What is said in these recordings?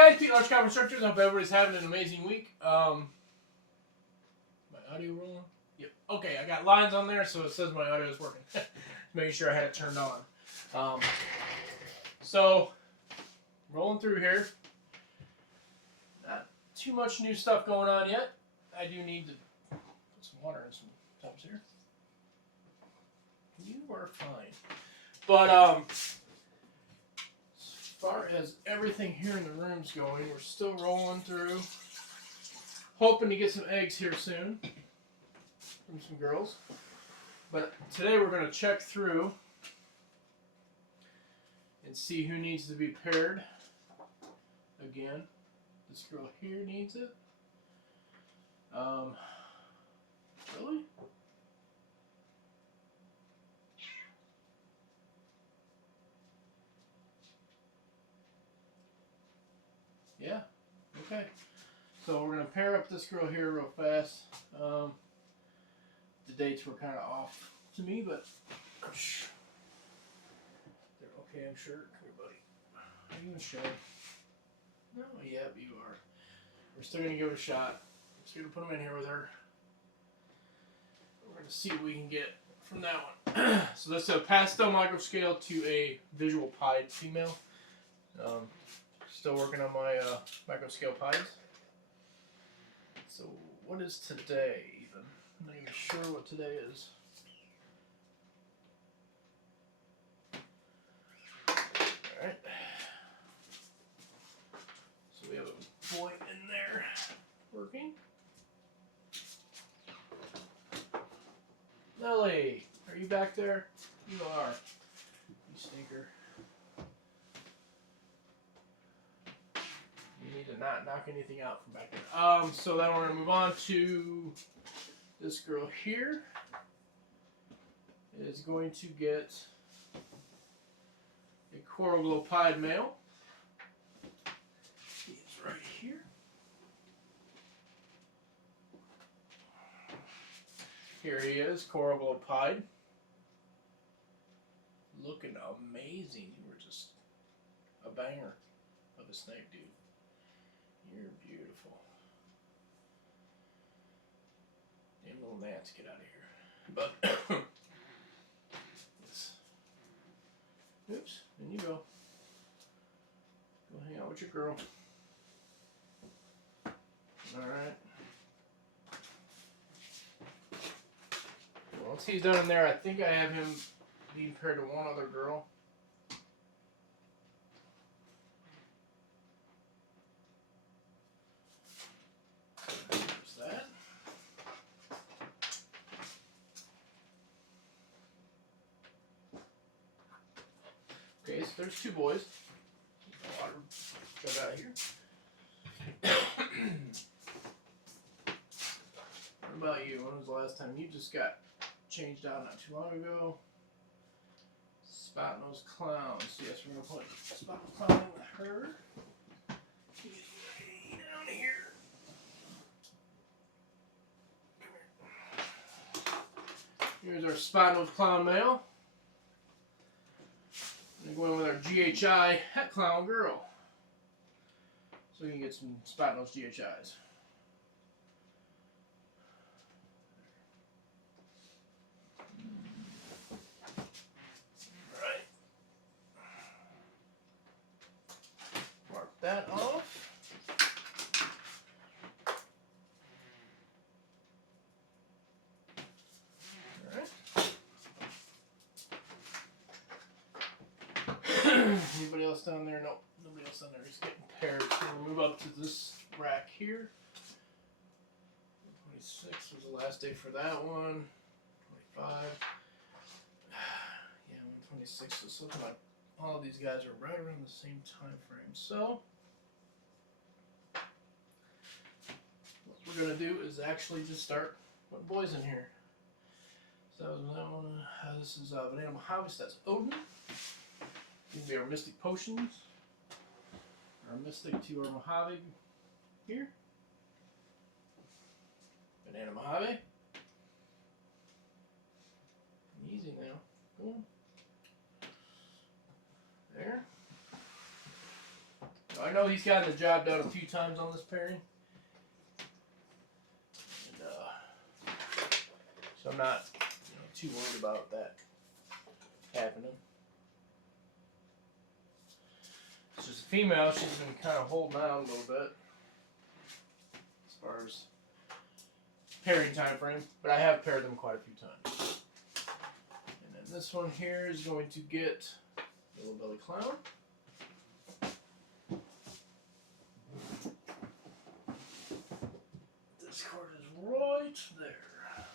guys, Pete Large Cop Instructors. I hope everybody's having an amazing week. My audio rolling? Yep. Okay, I got lines on there, so it says my audio is working. Making sure I had it turned on. So, rolling through here. Not too much new stuff going on yet. I do need to put some water in some tubs here. You are fine. But, as far as everything here in the room's going, we're still rolling through. Hoping to get some eggs here soon from some girls. But today we're going to check through and see who needs to be paired. Again, this girl here needs it. Really? Yeah, okay. So we're going to pair up this girl here real fast. The dates were kind of off to me, but they're okay, I'm sure. Come here, buddy. Are you in shade? No, yeah, you are. We're still going to give it a shot. Just going to put them in here with her. We're going to see what we can get from that one. So that's a pastel microscale to a visual pied female. Still working on my microscale pies. So what is today even? I'm not even sure what today is. Alright. So we have a boy in there working. Lily, are you back there? You are. You stinker. You need to not knock anything out from back there. So then we're going to move on to this girl here. Is going to get a coral glow pied male. He is right here. Here he is, coral glow pied. Looking amazing. You were just a banger of a snake, dude. You're beautiful. Damn little gnats, get out of here. But, oops, in you go. Go hang out with your girl. Alright. Once he's done in there, I think I have him being paired to one other girl. There's that. Okay, so there's two boys. Water got out of here. What about you? When was the last time you just got changed out not too long ago? Spot Nose Clown. So yes, we're gonna put Spot Nose Clown in with her. Get way down here. Here's our Spot Nose Clown male. And going with our GHI Het Clown girl. So we can get some Spot Nose GHIs. Alright. Mark that off. Anybody else down there? Nope, nobody else down there. He's getting paired. So we'll move up to this rack here. 26 was the last day for that one. 25. Yeah, 126. It's looking like all of these guys are right around the same time frame. So what we're gonna do is actually just start putting boys in here. So that was that one. This is Banana Mojave. That's Odin. These are our Mystic Potions. Our Mystic to our Mojave here. Banana Mojave. Easy now. Boom. There. I I know he's gotten the job done a few times on this pairing. And, so I'm not too worried about that happening. It's just a female, she's been kind of holding on a little bit as far as pairing time frame, but I have paired them quite a few times. And then this one here is going to get Yellow Belly Clown. This card is right there.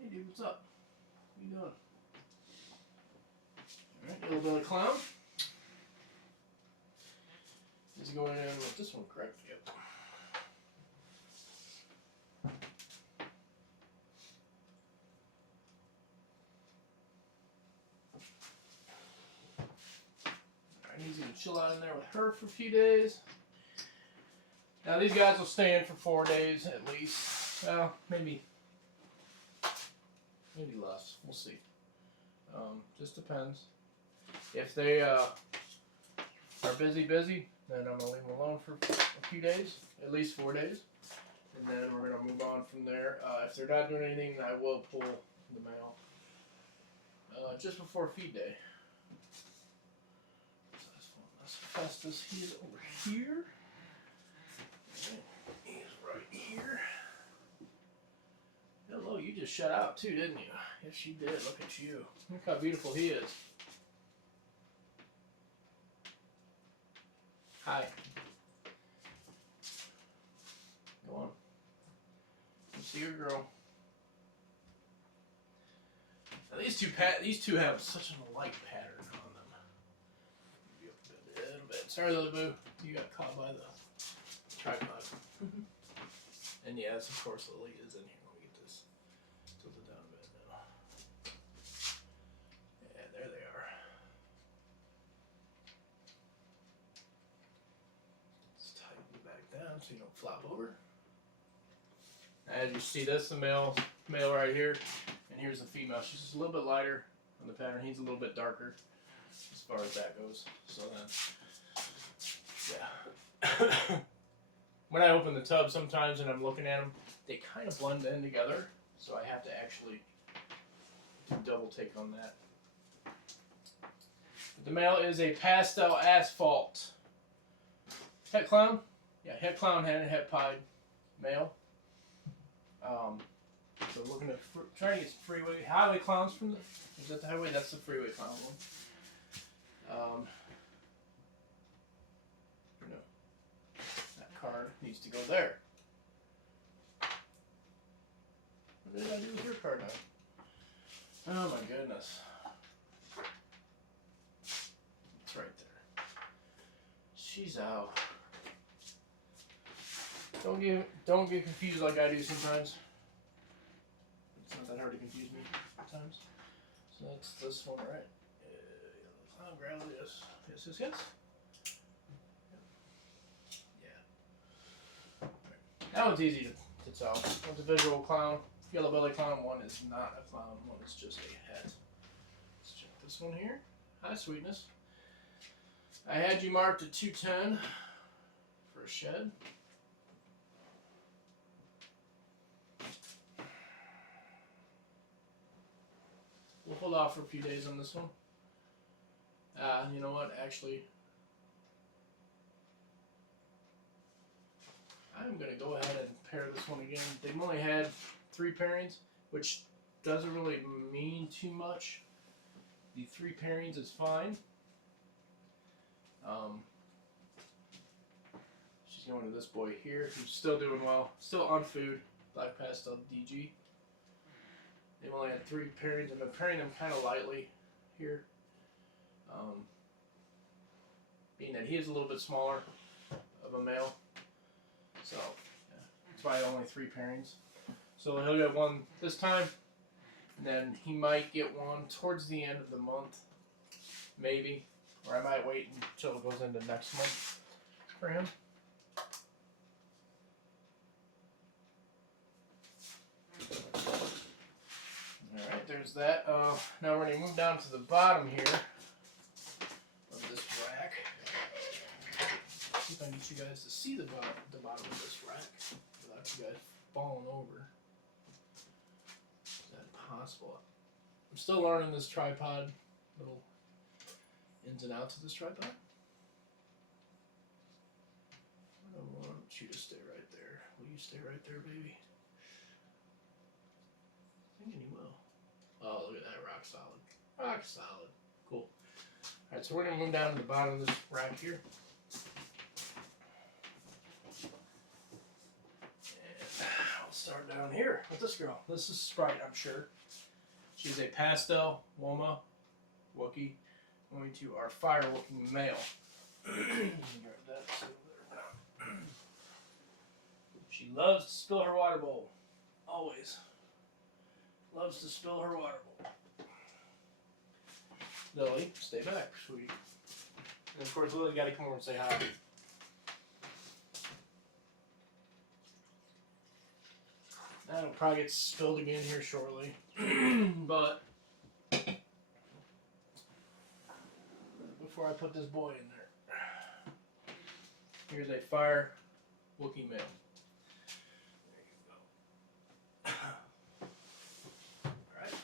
Hey dude, what's up? What you doing? Alright, Yellow Belly Clown. Is going in with this one, correct? Yep. Alright, he's going to chill out in there with her for a few days. Now these guys will stay in for 4 days at least. Well, maybe less. We'll see. Just depends. If they are busy, then I'm going to leave them alone for a few days, at least 4 days. And then we're going to move on from there. If they're not doing anything, I will pull the male just before feed day. So this one, that's Festus. He is over here. He is right here. Hello, you just shut out too, didn't you? Yes, you did. Look at you. Look how beautiful he is. Hi. Go on. You see your girl. Now these two have such a light pattern on them. Maybe up a little bit. Sorry, little boo. You got caught by the tripod. And yes, of course, Lily is in here. Let me get this tilted down a bit now. Yeah, there they are. Let's tighten it back down so you don't flop over. As you see, that's the male right here, and here's the female. She's just a little bit lighter on the pattern. He's a little bit darker as far as that goes. So then, yeah. When I open the tub sometimes and I'm looking at them, they kind of blend in together, so I have to actually do double take on that. But the male is a pastel asphalt. Het clown? Yeah, het clown and het pied male. So we're going to try to get some highway clowns from is that the highway? That's the freeway clown one. No. That card needs to go there. What did I do with your card now? Oh my goodness. It's right there. She's out. Don't get confused like I do sometimes. It's not that hard to confuse me sometimes. So that's this one, right? Clown gravel, yes. Yes. Yeah. That one's easy to tell. One's a visual clown. Yellow belly clown. One is not a clown. One is just a head. Let's check this one here. Hi, sweetness. I had you marked at 210 for a shed. We'll hold off for a few days on this one. You know what? Actually, I'm going to go ahead and pair this one again. They've only had 3 pairings, which doesn't really mean too much. The 3 pairings is fine. She's going to this boy here, who's still doing well. Still on food. Black Pastel DG. They've only had 3 pairings. I've been pairing them kind of lightly here. Being that he is a little bit smaller of a male. So, yeah, that's why only 3 pairings. So he'll get one this time. And then he might get one towards the end of the month. Maybe. Or I might wait until it goes into next month for him. Alright, there's that. Now we're going to move down to the bottom here of this rack. teach you guys to see the bottom of this rack without you guys falling over. Is that possible? I'm still learning this tripod, little ins and outs of this tripod. I don't want you to stay right there. Will you stay right there, baby? I'm thinking you will. Oh, look at that, rock solid. Rock solid. Cool. Alright, so we're going to move down to the bottom of this rack here. And I'll start down here with this girl. This is Sprite, I'm sure. She's a pastel Woma Wookiee, going to our fire Wookiee male. Grab that. She loves to spill her water bowl. Always. Loves to spill her water bowl. Lily, stay back, sweetie. And of course, Lily's got to come over and say hi. That'll probably get spilled again here shortly. But before I put this boy in there, here's a fire Wookiee male. There you go. Alright.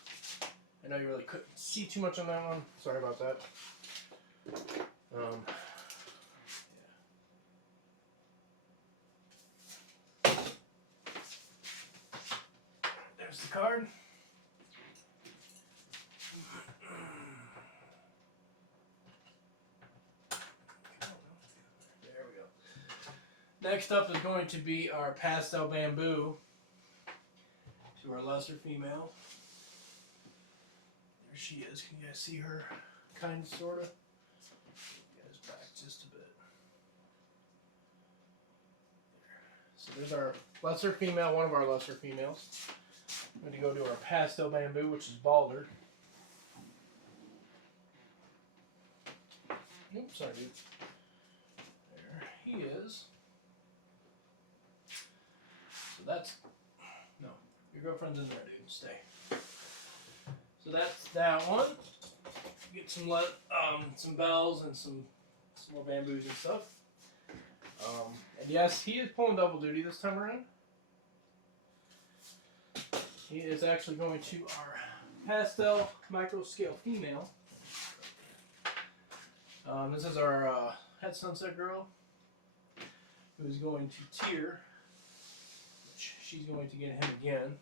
I know you really couldn't see too much on that one. Sorry about that. There's the card. There we go. Next up is going to be our pastel bamboo to our lesser female. There she is. Can you guys see her? Kind of, sort of. You guys back just a bit. There. So there's our lesser female, one of our lesser females. I'm going to go to our pastel bamboo, which is Balder. Oops, sorry, dude. There he is. So that's... No, your girlfriend's in there, dude. Stay. So that's that one. Get some bells and some more bamboos and stuff. And yes, he is pulling double duty this time around. He is actually going to our pastel micro scale female. This is our Het Sunset girl, who's going to Tyr, which she's going to get him again.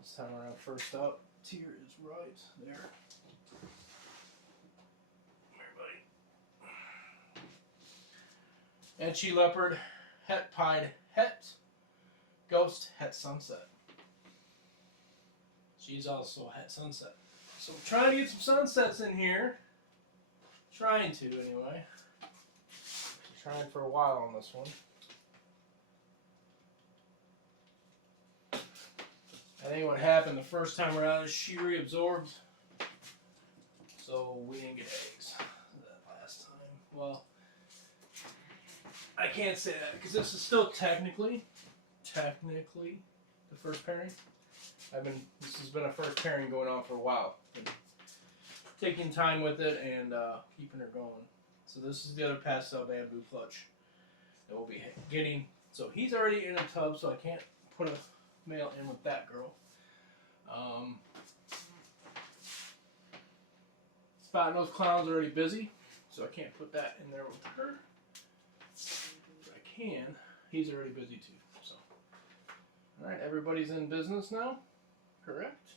This time around, first up, Tyr is right there. There, buddy. And she leopard, Het Pied Het, Ghost Het Sunset. She's also Het Sunset. So I'm trying to get some sunsets in here. Trying to, anyway. Trying for a while on this one. I think what happened the first time around is she reabsorbed, so we didn't get eggs that last time. Well, I can't say that because this is still technically the first pairing. This has been a first pairing going on for a while. Been taking time with it and keeping her going. So this is the other pastel bamboo clutch that we'll be getting. So he's already in a tub, so I can't put a male in with that girl. Spot Nose Clown's already busy, so I can't put that in there with her. But I can. He's already busy too. So, all right, everybody's in business now, correct?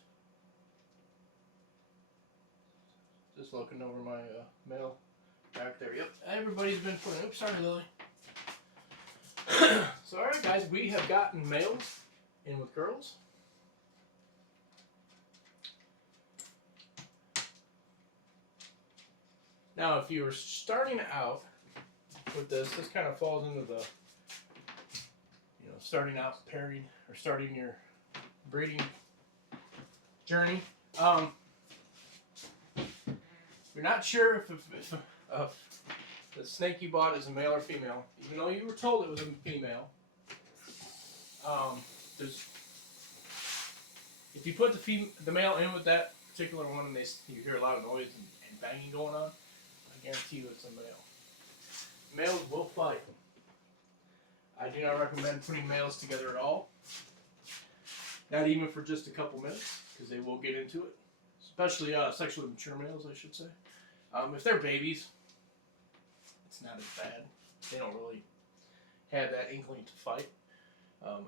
Just looking over my mail back there. Yep, everybody's been putting. Oops, sorry, Lily. So, all right, guys, we have gotten males in with girls. Now, if you were starting out with this kind of falls into the, starting out pairing or starting your breeding journey. You're not sure if the snake you bought is a male or female, even though you were told it was a female. If you put the male in with that particular one and you hear a lot of noise and banging going on, I guarantee you it's a male. males will fight. I do not recommend putting males together at all. Not even for just a couple minutes, because they will get into it. Especially sexually mature males, I should say. If they're babies, it's not as bad. They don't really have that inkling to fight.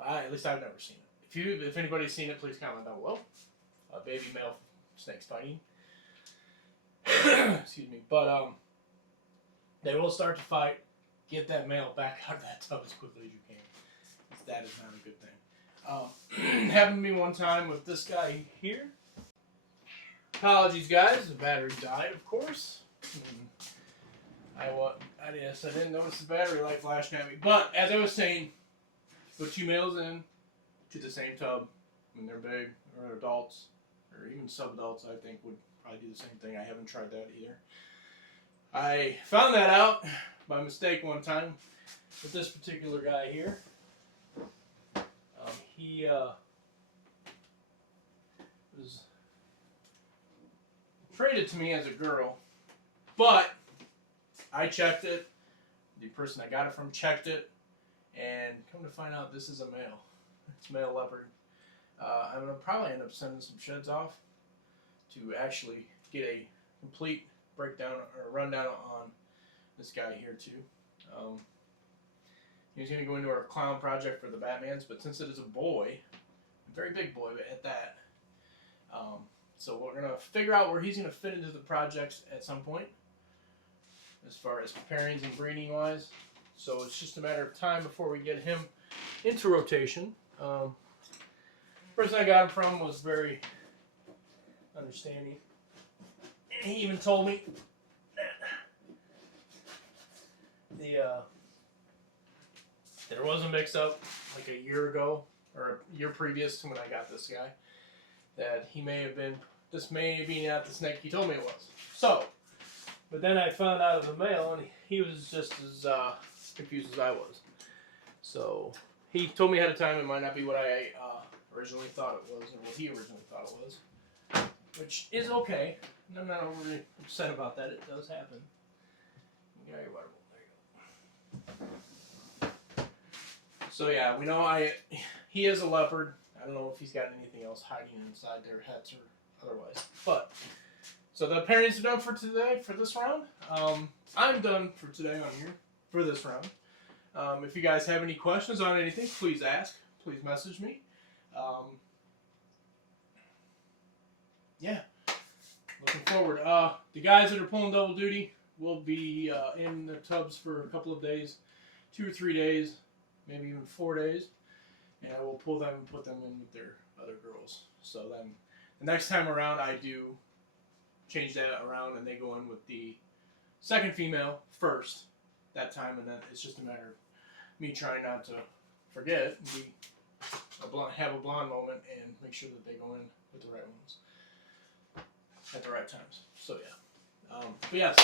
At least I've never seen it. If anybody's seen it, please comment down below. Baby male snakes fighting. Excuse me. But they will start to fight. Get that male back out of that tub as quickly as you can. That is not a good thing. Happened to me one time with this guy here. Apologies, guys. The battery died, of course. I didn't notice the battery light flashing at me. But as I was saying, put two males in to the same tub when they're big or adults or even sub-adults. I think would probably do the same thing. I haven't tried that either. I found that out by mistake one time with this particular guy here. He was traded to me as a girl, but I checked it. The person I got it from checked it, and come to find out, this is a male. It's a male leopard. I'm gonna probably end up sending some sheds off to actually get a complete breakdown or rundown on this guy here too. He was going to go into our clown project for the Batmans, but since it is a boy, a very big boy at that, so we're going to figure out where he's going to fit into the projects at some point, as far as pairings and breeding wise. So it's just a matter of time before we get him into rotation. The person I got him from was very understanding. And he even told me that there was a mix-up like a year ago, or a year previous to when I got this guy, that he may have been, this may be not the snake he told me it was. So, but then I found out of the mail, and he was just as confused as I was. So, he told me ahead of time it might not be what I originally thought it was, or what he originally thought it was, which is okay. I'm not overly upset about that. It does happen. Yeah, your water bowl. There you go. So yeah, we know he is a leopard. I don't know if he's got anything else hiding inside their heads or otherwise. But so the pairings are done for today for this round. I'm done for today on here for this round. If you guys have any questions on anything, please ask. Please message me. Yeah, looking forward. The guys that are pulling double duty will be in the tubs for a couple of days, 2 or 3 days. Maybe even 4 days, and I will pull them and put them in with their other girls. So then the next time around I do change that around and they go in with the second female first that time, and then it's just a matter of me trying not to forget, have a blonde moment and make sure that they go in with the right ones at the right times. So yeah, but yes.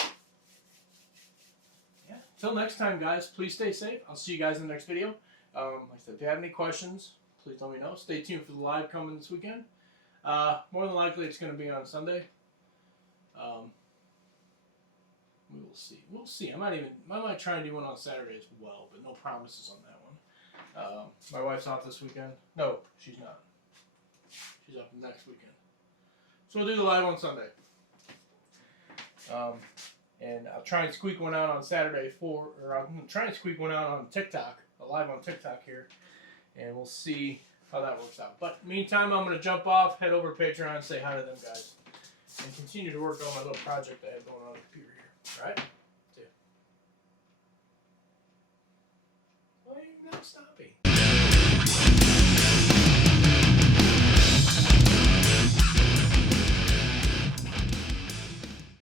Yeah. Till next time, guys, please stay safe. I'll see you guys in the next video. Like I said, if you have any questions, please let me know. Stay tuned for the live coming this weekend. More than likely, it's going to be on Sunday. We will see. We'll see. I might try and do one on Saturday as well, but no promises on that one. My wife's off this weekend. No, she's not. She's up next weekend. So we'll do the live on Sunday. And I'll try and squeak one out on Saturday I'm going to try and squeak one out on TikTok, live on TikTok here, and we'll see how that works out. But meantime, I'm going to jump off, head over to Patreon, and say hi to them guys, and continue to work on my little project I have going on the computer here. All right? See ya. Why are you not stopping?